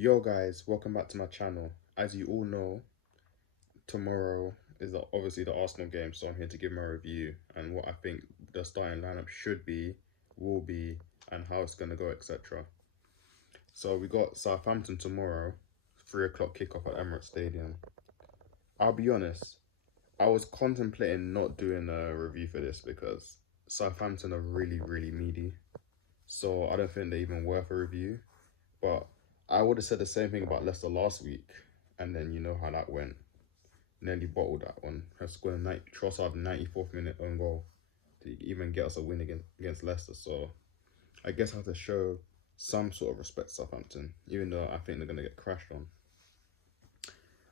Yo guys, welcome back to my channel. As you all know, tomorrow is obviously the Arsenal game, so I'm here to give my review and what I think the starting lineup should be, will be, and how it's gonna go, etc. So we got Southampton tomorrow, 3 o'clock kickoff at Emirates Stadium. I'll be honest, I was contemplating not doing a review for this because Southampton are really meaty. So I don't think they're even worth a review. But I would have said the same thing about Leicester last week, and then you know how that went. Nearly bottled that one. Her scored Trossard 94th minute own goal to even get us a win against Leicester. So I guess I have to show some sort of respect to Southampton, even though I think they're gonna get crashed on.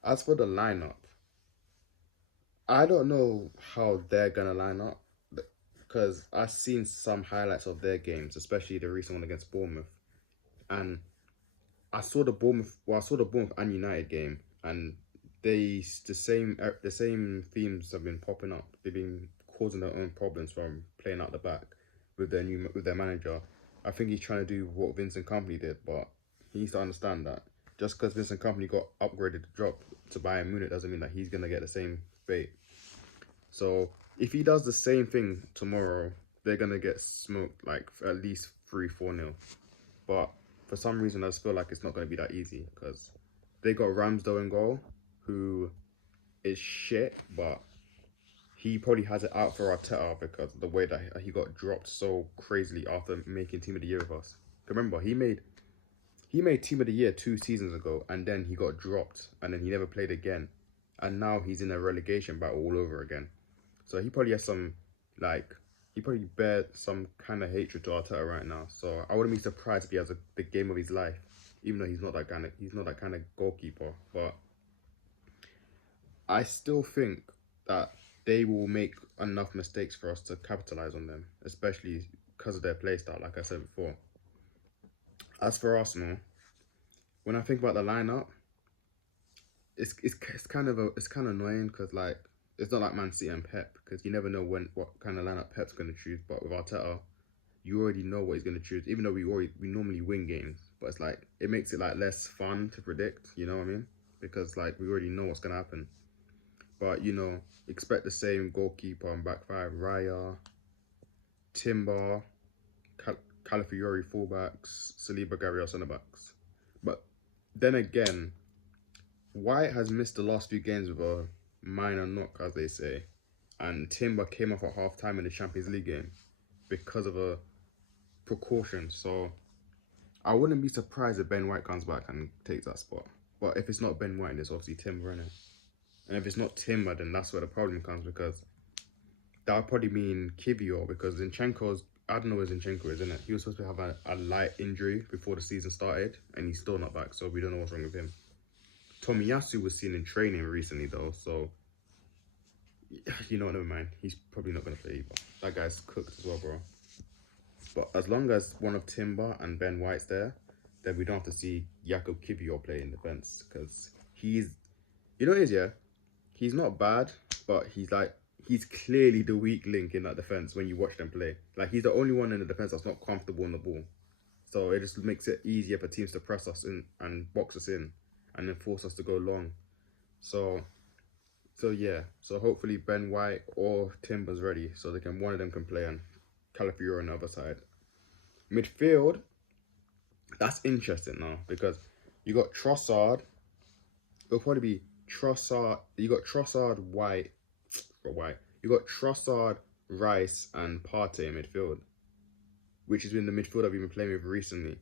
As for the lineup, I don't know how they're gonna line up because I've seen some highlights of their games, especially the recent one against Bournemouth, and I saw the Bournemouth and United game, and the same themes have been popping up. They've been causing their own problems from playing out the back with their manager. I think he's trying to do what Vincent Company did, but he needs to understand that just because Vincent Company got upgraded to drop to Bayern Munich doesn't mean that he's gonna get the same fate. So if he does the same thing tomorrow, they're gonna get smoked like at least 3-4 nil. But for some reason, I just feel like it's not going to be that easy because they got Ramsdale in goal, who is shit, but he probably has it out for Arteta because of the way that he got dropped so crazily after making Team of the Year with us. Remember, he made Team of the Year 2 seasons ago, and then he got dropped, and then he never played again, and now he's in a relegation battle all over again. So he probably has he probably bears some kind of hatred to Arteta right now. So I wouldn't be surprised if he has the game of his life, even though he's not that kind of goalkeeper. But I still think that they will make enough mistakes for us to capitalize on them, especially because of their play style, like I said before. As for Arsenal, when I think about the lineup, it's kind of annoying because like it's not like Man City and Pep because you never know what kind of lineup Pep's gonna choose. But with Arteta, you already know what he's gonna choose. Even though we normally win games, but it's like it makes it like less fun to predict. You know what I mean? Because like we already know what's gonna happen. But you know, expect the same goalkeeper and back five: Raya, Timber, Calafiori fullbacks, Saliba, Gabriel centre backs. But then again, White has missed the last few games with a minor knock, as they say, and Timber came off at half time in the Champions League game because of a precaution. So I wouldn't be surprised if Ben White comes back and takes that spot. But if it's not Ben White, it's obviously Timber in it. And if it's not Timber, then that's where the problem comes because that would probably mean Kivior because Zinchenko's, I don't know where Zinchenko is, isn't it? He was supposed to have a light injury before the season started and he's still not back, so we don't know what's wrong with him. Tomiyasu was seen in training recently though, so you know, never mind. He's probably not going to play either. That guy's cooked as well, bro. But as long as one of Timber and Ben White's there, then we don't have to see Jakob Kivior play in defence because you know what it is, yeah? He's not bad, but he's clearly the weak link in that defence when you watch them play. Like, he's the only one in the defence that's not comfortable on the ball. So it just makes it easier for teams to press us in and box us in and then force us to go long. So yeah. So hopefully Ben White or Timber's ready so one of them can play and Calafiori on the other side. Midfield, that's interesting now because you got Trossard. It'll probably be Trossard. You got Trossard, White. You got Trossard, Rice, and Partey in midfield, which has been the midfield I've been playing with recently.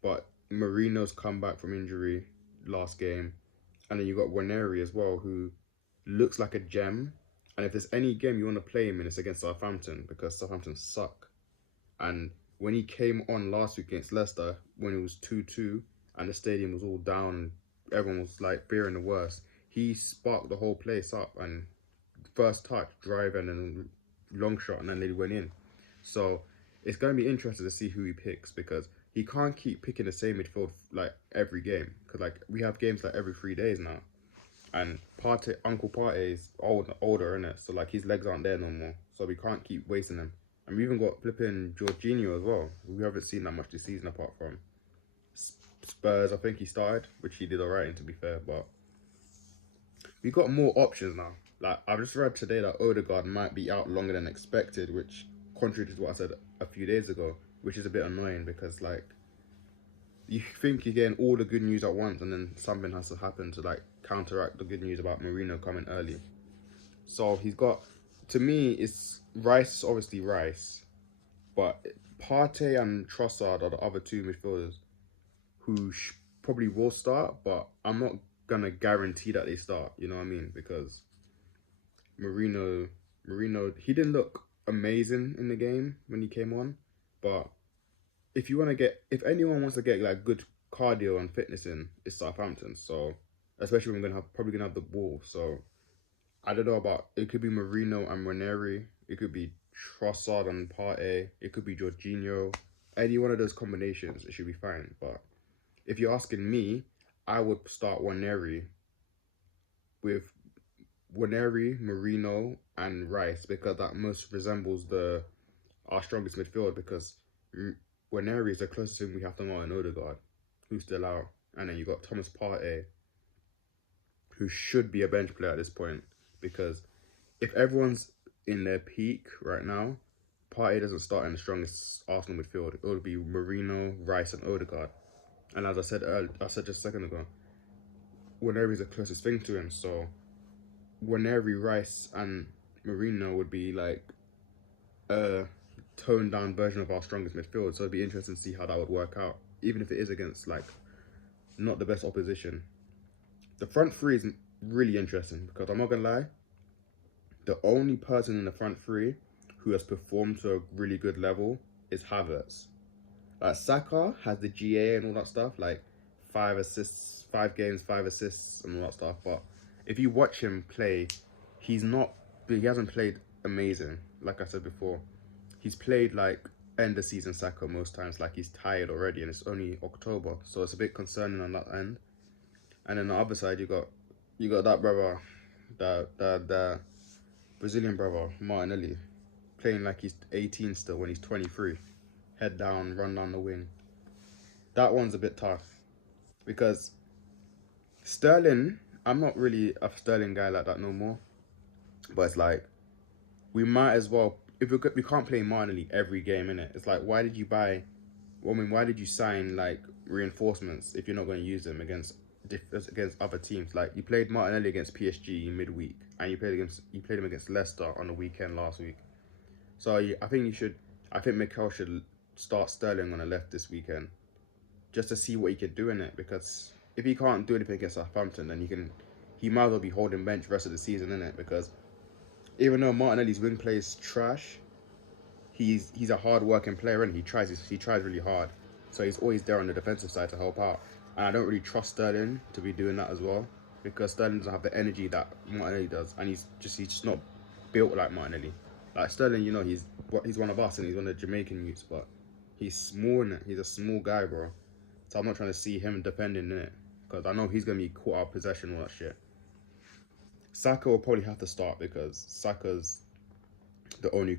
But Marino's come back from injury last game, and then you got Waneri as well, who looks like a gem. And if there's any game you want to play him in, it's against Southampton because Southampton suck. And when he came on last week against Leicester, when it was 2-2 and the stadium was all down and everyone was like fearing the worst, he sparked the whole place up and first touch, drive, and then long shot, and then they went in. So it's going to be interesting to see who he picks because he can't keep picking the same midfield like every game because like we have games like every 3 days now. And Uncle Partey is older, innit? So like his legs aren't there no more. So we can't keep wasting them. And we even got flipping Jorginho as well. We haven't seen that much this season apart from Spurs, I think he started, which he did alright in, to be fair. But we got more options now. Like I've just read today that Odegaard might be out longer than expected, which contradicts what I said a few days ago, which is a bit annoying because like you think you're getting all the good news at once, and then something has to happen to like counteract the good news about Marino coming early. So he's got, to me, it's Rice, obviously Rice, but Partey and Trossard are the other two midfielders who probably will start, but I'm not gonna guarantee that they start. You know what I mean? Because Marino, Marino, he didn't look amazing in the game when he came on, but if anyone wants to get like good cardio and fitness in, it's Southampton. So especially when we're probably gonna have the ball. So I don't know about, it could be Marino and Ranieri, it could be Trossard and Partey, it could be Jorginho. Any one of those combinations, it should be fine. But if you're asking me, I would start Ranieri with Ranieri, Marino, and Rice because that most resembles the our strongest midfield because Ranieri is the closest thing we have to Martin Odegaard, who's still out. And then you got Thomas Partey, who should be a bench player at this point because if everyone's in their peak right now, Partey doesn't start in the strongest Arsenal midfield. It would be Marino, Rice, and Odegaard. And as I said just a second ago, Ranieri is the closest thing to him. So Ranieri, Rice, and Marino would be like a toned down version of our strongest midfield. So it'd be interesting to see how that would work out, even if it is against like not the best opposition. The front three is really interesting because I'm not gonna lie, the only person in the front three who has performed to a really good level is Havertz. Like Saka has the GA and all that stuff, like 5 assists, 5 games, 5 assists and all that stuff. But if you watch him play, he hasn't played amazing. Like I said before, he's played like end of season Saka most times, like he's tired already, and it's only October, so it's a bit concerning on that end. And then the other side, you got that brother, the Brazilian brother Martinelli, playing like he's 18 still when he's 23. Head down, run down the wing. That one's a bit tough because Sterling, I'm not really a Sterling guy like that no more. But it's like we might as well, if we can't play Martinelli every game in it. It's like why did you buy? Well, I mean, why did you sign like reinforcements if you're not going to use them against other teams? Like you played Martinelli against PSG midweek, and you played him against Leicester on the weekend last week. So I think I think Mikel should start Sterling on the left this weekend, just to see what he can do in it. Because if he can't do anything against Southampton, then he might as well be holding bench the rest of the season in it. Because even though Martinelli's wing play is trash, he's a hard working player and he tries really hard. So he's always there on the defensive side to help out. And I don't really trust Sterling to be doing that as well, because Sterling doesn't have the energy that Martinelli does, and he's just not built like Martinelli. Like Sterling, he's one of us and he's one of the Jamaican youths, but he's small in it. He's a small guy, bro. So I'm not trying to see him defending in it because I know he's gonna be caught out of possession and all that shit. Saka will probably have to start because Saka's the only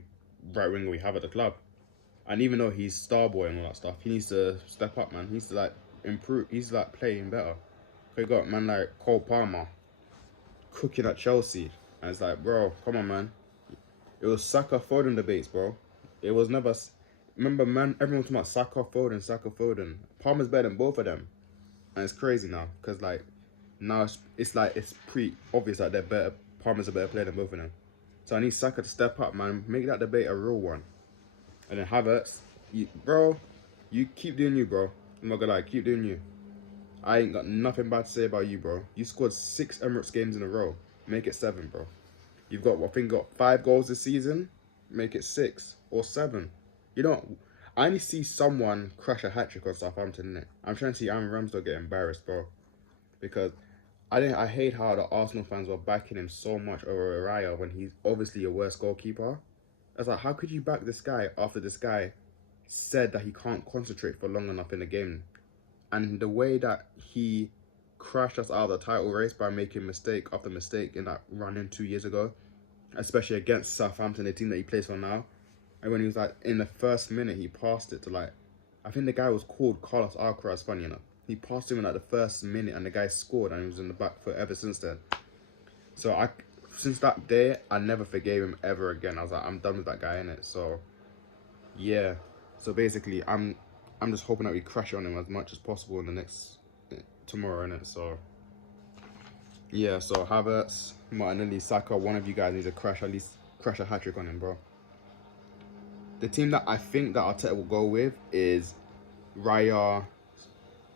right winger we have at the club. And even though he's star boy and all that stuff, he needs to step up, man. He needs to like improve. He's like playing better. We got man like Cole Palmer cooking at Chelsea, and it's like, bro, come on, man. It was Saka Foden debates, bro. It was never. Remember, man, everyone talking about Saka Foden, Saka Foden. Palmer's better than both of them, and it's crazy now because like now it's pretty obvious that they're better. Palmer's a better player than both of them. So I need Saka to step up, man. Make that debate a real one. And then Havertz, bro, you keep doing you, bro. I'm not gonna lie, keep doing you. I ain't got nothing bad to say about you, bro. You scored 6 Emirates games in a row. Make it 7, bro. You've got, I think, got 5 goals this season. Make it 6 or 7. You know, I only see someone crash a hat-trick on Southampton, innit? I'm trying to see Aaron Ramsdale get embarrassed, bro. Because I hate how the Arsenal fans were backing him so much over Raya when he's obviously a worse goalkeeper. I was like, how could you back this guy after this guy said that he can't concentrate for long enough in the game? And the way that he crashed us out of the title race by making mistake after mistake in that run-in 2 years ago, especially against Southampton, the team that he plays for now. And when he was like, in the first minute, he passed it to like, I think the guy was called Carlos Alcaraz, funny enough. He passed him in like the first minute, and the guy scored, and he was in the back foot ever since then. So since that day, I never forgave him ever again. I was like, I'm done with that guy, innit? So yeah. So basically, I'm just hoping that we crash on him as much as possible in the next tomorrow, innit? So yeah. So Havertz, Martinelli, Saka, one of you guys needs to at least crash a hat trick on him, bro. The team that I think that Arteta will go with is Raya,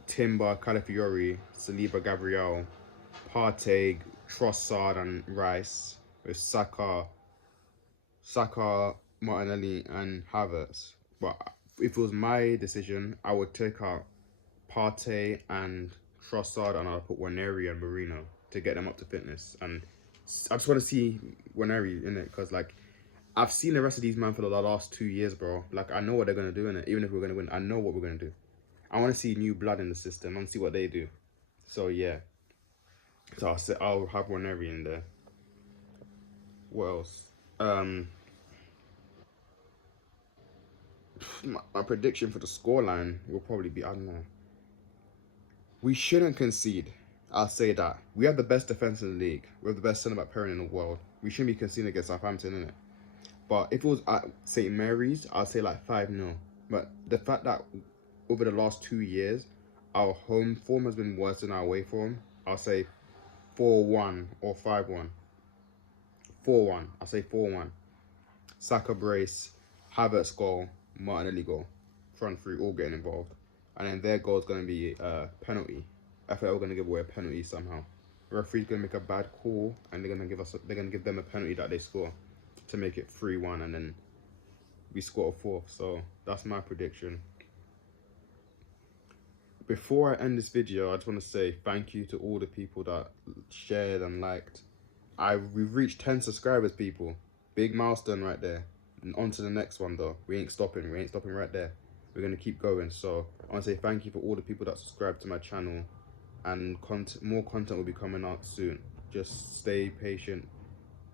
Timber, Calafiori, Saliba, Gabriel, Partey, Trossard, and Rice, with Saka, Martinelli, and Havertz. But if it was my decision, I would take out Partey and Trossard, and I'll put Waneri and Marino to get them up to fitness. And I just want to see Waneri in it, because like, I've seen the rest of these men for the last 2 years, bro. Like, I know what they're going to do in it. Even if we're going to win, I know what we're going to do. I want to see new blood in the system and see what they do. So, yeah. So, I'll have Waneri in there. What else? My prediction for the scoreline will probably be, I don't know. We shouldn't concede. I'll say that. We have the best defense in the league. We have the best centre-back pairing in the world. We shouldn't be conceding against Southampton, innit? But if it was at St. Mary's, I'd say like 5-0. But the fact that over the last 2 years, our home form has been worse than our away form, I'll say 4-1 or 5-1. 4-1. I'll say 4-1. Saka brace, Havertz goal, Martinelli goal. Front three all getting involved. And then their goal is going to be a penalty. I feel we're going to give away a penalty somehow. The referee's going to make a bad call, and they're going to give them a penalty that they score to make it 3-1, and then we score a fourth. So that's my prediction. Before I end this video, I just want to say thank you to all the people that shared and liked. We've reached 10 subscribers, people. Big milestone right there. And on to the next one, though. We ain't stopping right there. We're going to keep going. So I want to say thank you for all the people that subscribe to my channel, and more content will be coming out soon. Just stay patient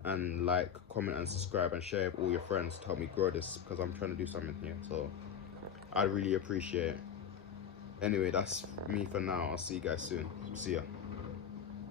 and like, comment, and subscribe, and share with all your friends to help me grow this, because I'm trying to do something here. So I really appreciate it. Anyway, that's me for now. I'll see you guys soon. See ya.